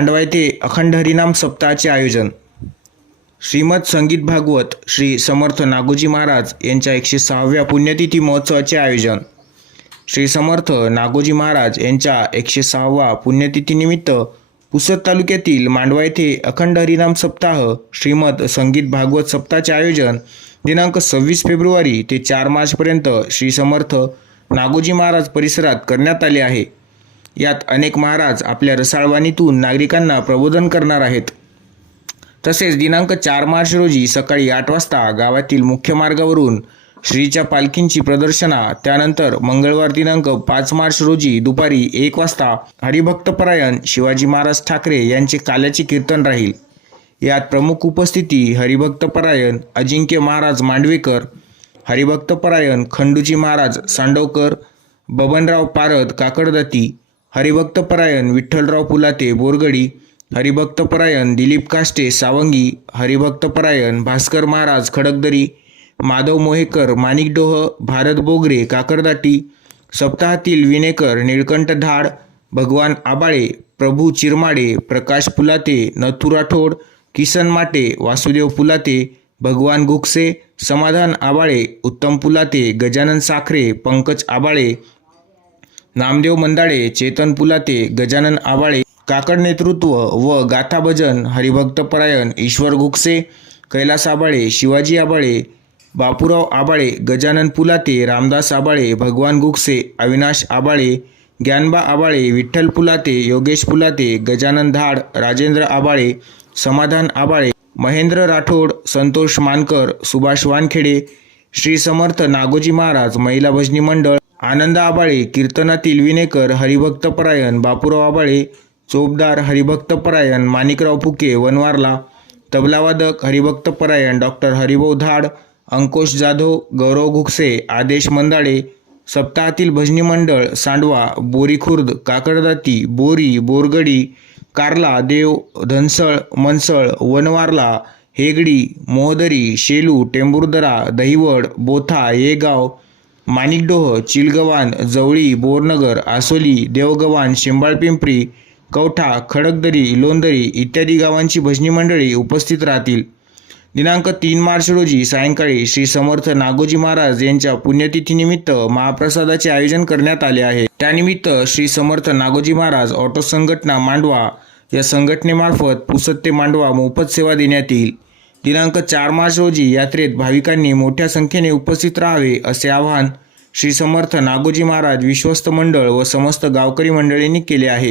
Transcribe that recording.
मांडवा येथे अखंड हरिनाम सप्ताहाचे आयोजन. श्रीमद संगीत भागवत श्री समर्थ नागोजी महाराज यांच्या एकशे सहाव्या पुण्यतिथी महोत्सवाचे आयोजन. श्री समर्थ नागोजी महाराज यांच्या एकशे सहावा पुण्यतिथीनिमित्त पुसद तालुक्यातील मांडवा येथे अखंड हरिनाम सप्ताह श्रीमद संगीत भागवत सप्ताहाचे आयोजन दिनांक सव्वीस फेब्रुवारी ते चार मार्चपर्यंत श्री समर्थ नागोजी महाराज परिसरात करण्यात आले आहे. यात अनेक महाराज आपल्या रसाळवाणीतून नागरिकांना प्रबोधन करणार आहेत. तसेच दिनांक चार मार्च रोजी सकाळी आठ वाजता गावातील मुख्य मार्गावरून श्रीच्या पालखींची प्रदर्शना त्यानंतर मंगळवार दिनांक पाच मार्च रोजी दुपारी एक वाजता हरिभक्तपरायण शिवाजी महाराज ठाकरे यांचे काल्याचे कीर्तन राहील. यात प्रमुख उपस्थिती हरिभक्तपरायण अजिंक्य महाराज मांडवेकर हरिभक्तपरायण खंडूजी महाराज सांडवकर बबनराव पारद काकडदती हरिभक्तपरायण विठ्ठलराव पुलाते बोरगडी. हरिभक्तपरायण दिलीप काष्टे सावंगी. हरिभक्तपरायण भास्कर महाराज खडकदरी. माधव मोहेकर माणिकडोह भारत बोगरे काकरदाटी सप्ताहातील विनेकर निळकंठ धाड भगवान आबाळे प्रभू चिरमाडे प्रकाश पुलाते नथू राठोड किसन माटे वासुदेव पुलाते भगवान गुकसे समाधान आबाळे उत्तम पुलाते गजानन साखरे पंकज आबाळे नामदेव मंदाळे चेतन पुलाते गजानन आबाळे काकड नेतृत्व व गाथा भजन हरिभक्तपरायण ईश्वर गुकसे कैलास आबाळे शिवाजी आबाळे बापूराव आबाळे गजानन पुलाते रामदास आबाळे भगवान गुकसे अविनाश आबाळे ज्ञानबा आबाळे विठ्ठल पुलाते योगेश पुलाते गजानन धाड राजेंद्र आबाळे समाधान आबाळे महेंद्र राठोड संतोष मानकर सुभाष वानखेडे श्री समर्थ नागोजी महाराज महिला भजनी मंडळ आनंद आबाळे कीर्तनातील विनेकर हरिभक्तपरायण बापूराव आबाळे चोपदार हरिभक्तपरायण माणिकराव फुके वनवारला तबलावादक हरिभक्तपरायण डॉक्टर हरिभाऊ धाड अंकुश जाधव गौरव घुकसे आदेश मंदाडे सप्ताहातील भजनी मंडळ सांडवा बोरीखुर्द काकडदाती बोरी बोरगडी कार्ला देव धनसळ मनसळ वनवारला हेगडी मोहदरी शेलू टेंबुर्दरा दहिवड बोथा येगाव माणिकडोह चिलगवान जवळी बोरनगर आसोली देवगव्हाण शिंबाळपिंपरी कवठा खडकदरी लोंदरी इत्यादी गावांची भजनी मंडळी उपस्थित राहतील. दिनांक तीन मार्च रोजी सायंकाळी श्री समर्थ नागोजी महाराज यांच्या पुण्यतिथीनिमित्त महाप्रसादाचे आयोजन करण्यात आले आहे. त्यानिमित्त श्री समर्थ नागोजी महाराज ऑटो संघटना मांडवा या संघटनेमार्फत पुसद ते मांडवा मोफत सेवा देण्यात येईल. दिनांक चार मार्च रोजी यात्रेत भाविकांनी मोठ्या संख्येने उपस्थित राहावे असे आवाहन श्री समर्थ नागोजी महाराज विश्वस्त मंडळ व समस्त गावकरी मंडळींनी केले आहे.